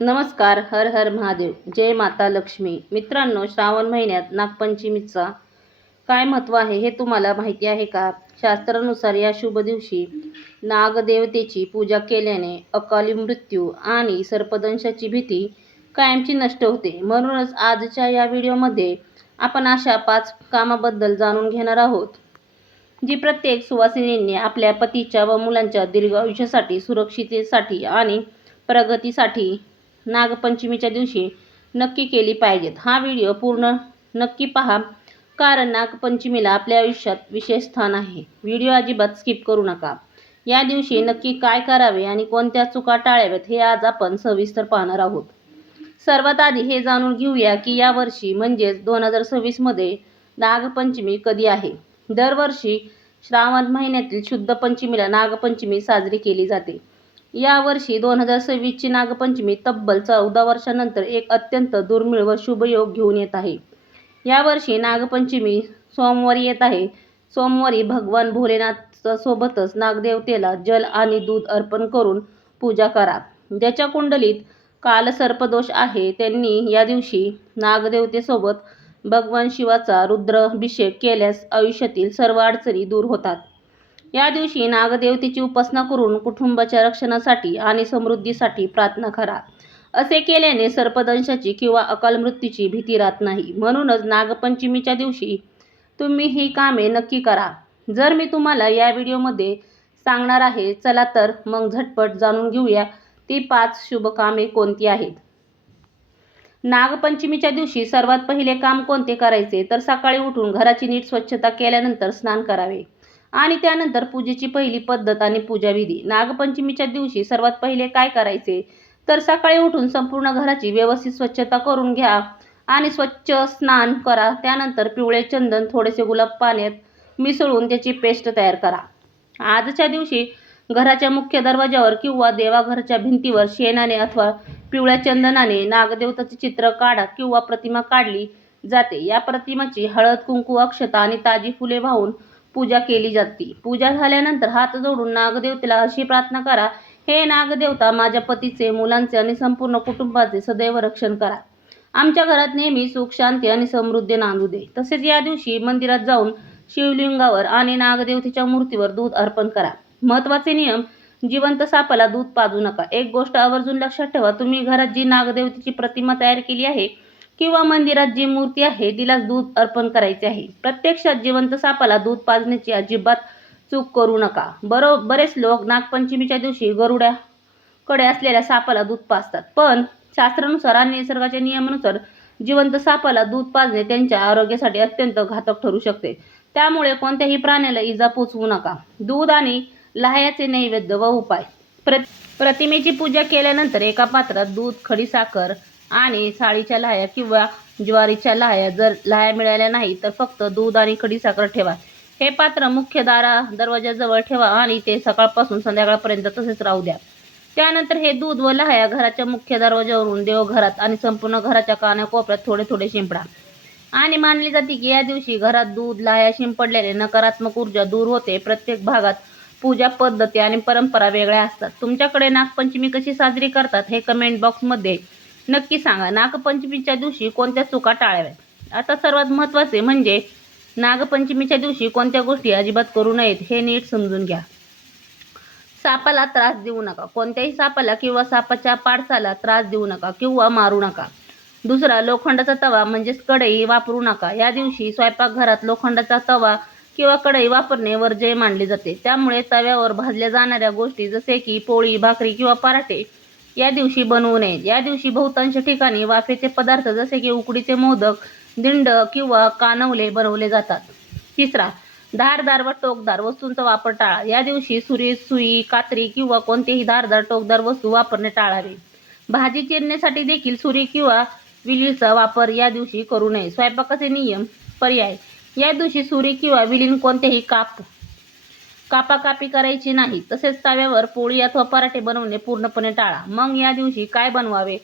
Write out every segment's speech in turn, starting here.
नमस्कार. हर हर महादेव. जय माता लक्ष्मी. मित्रांनो, श्रावण महिन्यात नागपंचमीचा काय महत्त्व आहे हे तुम्हाला माहिती आहे का? शास्त्रानुसार या शुभ दिवशी नागदेवतेची पूजा केल्याने अकाली मृत्यू आणि सर्पदंशाची भीती कायमची नष्ट होते. म्हणूनच आजच्या या व्हिडिओमध्ये आपण अशा 5 कामाबद्दल जाणून घेणार आहोत, जी प्रत्येक सुवासिनींनी आपल्या पतीच्या व मुलांच्या दीर्घ आयुष्यासाठी, सुरक्षिततेसाठी आणि प्रगतीसाठी नागपंचमीच्या दिवशी नक्की केली पाहिजेत. हा व्हिडिओ पूर्ण नक्की पहा, कारण नागपंचमीला आपल्या आयुष्यात विशेष स्थान आहे. व्हिडिओ अजिबात स्किप करू नका. या दिवशी नक्की काय करावे आणि कोणत्या चुका टाळाव्यात हे आज आपण सविस्तर पाहणार आहोत. सर्वात आधी हे जाणून घेऊया की या वर्षी म्हणजेच 2026 मध्ये नागपंचमी कधी आहे. दरवर्षी श्रावण महिन्यातील शुद्ध पंचमीला नागपंचमी साजरी केली जाते. या वर्षी 2026 ची नागपंचमी तब्बल 14 वर्षांनंतर एक अत्यंत दुर्मिळ व शुभ योग घेऊन येत आहे. या वर्षी नागपंचमी सोमवारी येत आहे. सोमवारी भगवान भोलेनाथासोबतच नागदेवतेला जल आणि दूध अर्पण करून पूजा करा. ज्याच्या कुंडलीत कालसर्पदोष आहे त्यांनी या दिवशी नागदेवतेसोबत भगवान शिवाचा रुद्राभिषेक केल्यास आयुष्यातील सर्व अडचणी दूर होतात. या दिवशी नागदेवतेची उपासना करून कुटुंबाच्या रक्षणासाठी आणि समृद्धीसाठी प्रार्थना करा. असे केल्याने सर्पदंशाची किंवा अकाल मृत्यूची भीती राहत नाही. म्हणूनच नागपंचमीच्या दिवशी तुम्ही ही कामे नक्की करा, जर मी तुम्हाला या व्हिडिओमध्ये सांगणार आहे. चला तर मग झटपट जाणून घेऊया ती 5 शुभ कामे कोणती आहेत. नागपंचमीच्या दिवशी सर्वात पहिले काम कोणते करायचे, तर सकाळी उठून घराची नीट स्वच्छता केल्यानंतर स्नान करावे आणि त्यानंतर पूजेची पहिली पद्धत आणि पूजाविधी. नागपंचमीच्या दिवशी सर्वात पहिले काय करायचे, तर सकाळी उठून संपूर्ण घराची व्यवस्थित स्वच्छता करून घ्या आणि स्वच्छ स्नान करा. त्यानंतर पिवळे चंदन थोडेसे गुलाब पाण्यात मिसळून त्याची पेस्ट तयार करा. आजच्या दिवशी घराच्या मुख्य दरवाजावर किंवा देवाघराच्या भिंतीवर शेणाने अथवा पिवळ्या चंदनाने नागदेवताचे चित्र काढा किंवा प्रतिमा काढली जाते. या प्रतिमाची हळद, कुंकू, अक्षता आणि ताजी फुले वाहून पूजा केली जाते. पूजा झाल्यानंतर हात जोडून नागदेवतेला अशी प्रार्थना करा, हे नागदेवता, माझ्या पतीचे, मुलांचे आणि संपूर्ण कुटुंबाचे सदैव रक्षण करा. आमच्या घरात नेहमी सुख, शांती आणि समृद्धी नांदू दे. तसेच या दिवशी मंदिरात जाऊन शिवलिंगावर आणि नागदेवतेच्या मूर्तीवर दूध अर्पण करा. महत्त्वाचे नियम: जिवंत सापाला दूध पाजू नका. एक गोष्ट आवर्जून लक्षात ठेवा, तुम्ही घरात जी नागदेवतेची प्रतिमा तयार केली आहे किंवा मंदिरात जी मूर्ती आहे तिलाच दूध अर्पण करायचे आहे. प्रत्यक्षात जिवंत सापाला दूध पाजण्याची अजिबात चूक करू नका. बरेच लोक नागपंचमीच्या दिवशी गरुडाकडे असलेल्या सापाला दूध पाजतात, पण शास्त्रानुसार आणि निसर्गाच्या नियमानुसार जिवंत सापाला दूध पाजणे त्यांच्या आरोग्यासाठी अत्यंत घातक ठरू शकते. त्यामुळे कोणत्याही प्राण्याला इजा पोचवू नका. दूध आणि लाह्याचे नैवेद्य व उपाय: प्रतिमेची पूजा केल्यानंतर एका पात्रात दूध, खडीसाखर आणि साळीच्या लाह्या किंवा ज्वारीच्या लाह्या, जर लाह्या मिळाल्या नाही तर फक्त दूध आणि खडीसाखर ठेवा. हे पात्र मुख्य दरवाजाजवळ ठेवा आणि ते सकाळपासून संध्याकाळपर्यंत तसेच राहू द्या. त्यानंतर हे दूध व लाह्या घराच्या मुख्य दरवाजावरून देवघरात आणि संपूर्ण घराच्या कानाकोपऱ्यात थोडे थोडे शिंपडा. आणि मानली जाते की या दिवशी घरात दूध, लाह्या शिंपडल्याने नकारात्मक ऊर्जा दूर होते. प्रत्येक भागात पूजा पद्धती आणि परंपरा वेगळ्या असतात. तुमच्याकडे नागपंचमी कशी साजरी करतात हे कमेंट बॉक्समध्ये नक्की सांगा. नागपंचमीच्या दिवशी कोणत्या चुका टाळाव्यात? आता सर्वात महत्त्वाचे म्हणजे नागपंचमीच्या दिवशी कोणत्या गोष्टी अजिबात करू नयेत हे नीट समजून घ्या. सापाला त्रास देऊ नका. कोणत्याही सापाला किंवा सापाच्या पाडसाला त्रास देऊ नका किंवा मारू नका. दुसरा, लोखंडाचा तवा म्हणजेच कढई वापरू नका. या दिवशी स्वयंपाकघरात लोखंडाचा तवा किंवा कढई वापरणे वर्ज्य मानले जाते. त्यामुळे तव्यावर भाजल्या जाणाऱ्या गोष्टी जसे की पोळी, भाकरी किंवा पराठे या दिवशी बनवू नयेत. या दिवशी बहुतांश ठिकाणी वाफेचे पदार्थ जसे की उकडीचे मोदक, दिंड किंवा कानवले बनवले जातात. तिसरा, धारदार व टोकदार वस्तूंचा वापर टाळा. या दिवशी सुई, कात्री किंवा कोणतेही धारदार टोकदार वस्तू वापरणे टाळावे. भाजी चिरण्यासाठी देखील सुरी किंवा विळीचा वापर या दिवशी करू नये. स्वयंपाकाचे नियम: पर्याय: या दिवशी सुरी किंवा विळीने कोणत्याही कापाकापी करायची नाही. तसेच तव्यावर पोळी अथवा पराठे बनवणे पूर्णपणे टाळा. मग या दिवशी काय बनवावे,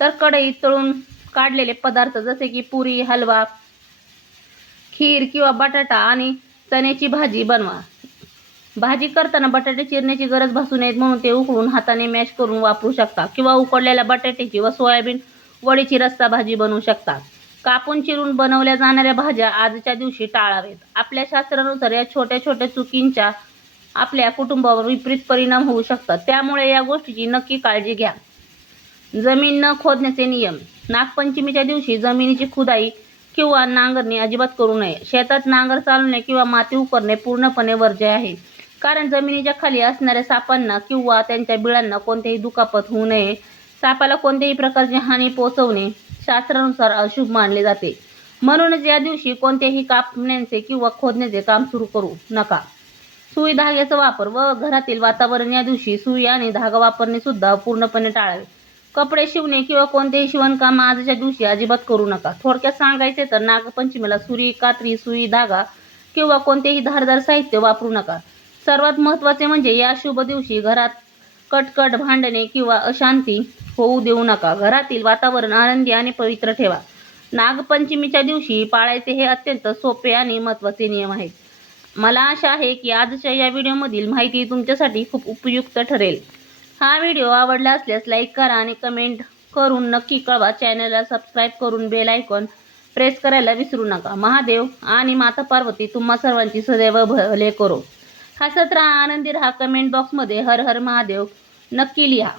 तर कढईत तळून काढलेले पदार्थ जसे की पुरी, हलवा, खीर किंवा बटाटा आणि चण्याची भाजी बनवा. भाजी करताना बटाटे चिरण्याची गरज भासू नये म्हणून ते उकळून हाताने मॅश करून वापरू शकता किंवा उकडलेल्या बटाट्याची व सोयाबीन वडीची रस्सा भाजी बनवू शकता. कापून चिरून बनवल्या जाणाऱ्या भाज्या आजच्या दिवशी टाळावेत. आपल्या शास्त्रानुसार या छोट्या छोट्या चुकींचा आपल्या कुटुंबावर विपरीत परिणाम होऊ शकतात. त्यामुळे या गोष्टीची नक्की काळजी घ्या. जमीन न खोदण्याचे नियम. नागपंचमीच्या दिवशी जमिनीची खुदाई किंवा नांगरणी अजिबात करू नये. शेतात नांगर चालवणे किंवा माती उपरणे पूर्णपणे वर्ज्य आहे. कारण जमिनीच्या खाली असणाऱ्या सापांना किंवा त्यांच्या बिळांना कोणतीही दुखापत होऊ नये. सापाला कोणत्याही प्रकारची हानी पोहोचवणे शास्त्रानुसार अशुभ मानले जाते. म्हणूनच या दिवशी कोणत्याही कापण्याचे किंवा खोदण्याचे काम सुरू करू नका. सुई धाग्याचा वापर व घरातील वातावरण. या दिवशी सुई आणि धागा वापरणे सुद्धा पूर्णपणे टाळावे. कपडे शिवणे किंवा कोणतेही शिवणकाम आजच्या दिवशी अजिबात करू नका. थोडक्यात सांगायचे तर नागपंचमीला सुरी, कात्री, सुई, धागा किंवा कोणतेही धारदार साहित्य वापरू नका. सर्वात महत्त्वाचे म्हणजे या शुभ दिवशी घरात कटकट, भांडणे किंवा अशांती होऊ देऊ नका. घरातील वातावरण आनंदी आणि पवित्र ठेवा. नागपंचमीच्या दिवशी पाळायचे हे अत्यंत सोपे आणि महत्त्वाचे नियम आहेत. मला आशा आहे की आजच्या या व्हिडिओमधील माहिती तुमच्यासाठी खूप उपयुक्त ठरेल. हा व्हिडिओ आवडला असल्यास लाईक करा आणि कमेंट करून नक्की कळवा. चॅनलला सबस्क्राईब करून बेल आयकॉन प्रेस करायला विसरू नका. महादेव आणि माता पार्वती तुम्हा सर्वांची सदैव भले करो. हसत राहा, आनंदी राहा. कमेंट बॉक्समध्ये हर हर महादेव नक्की लिहा.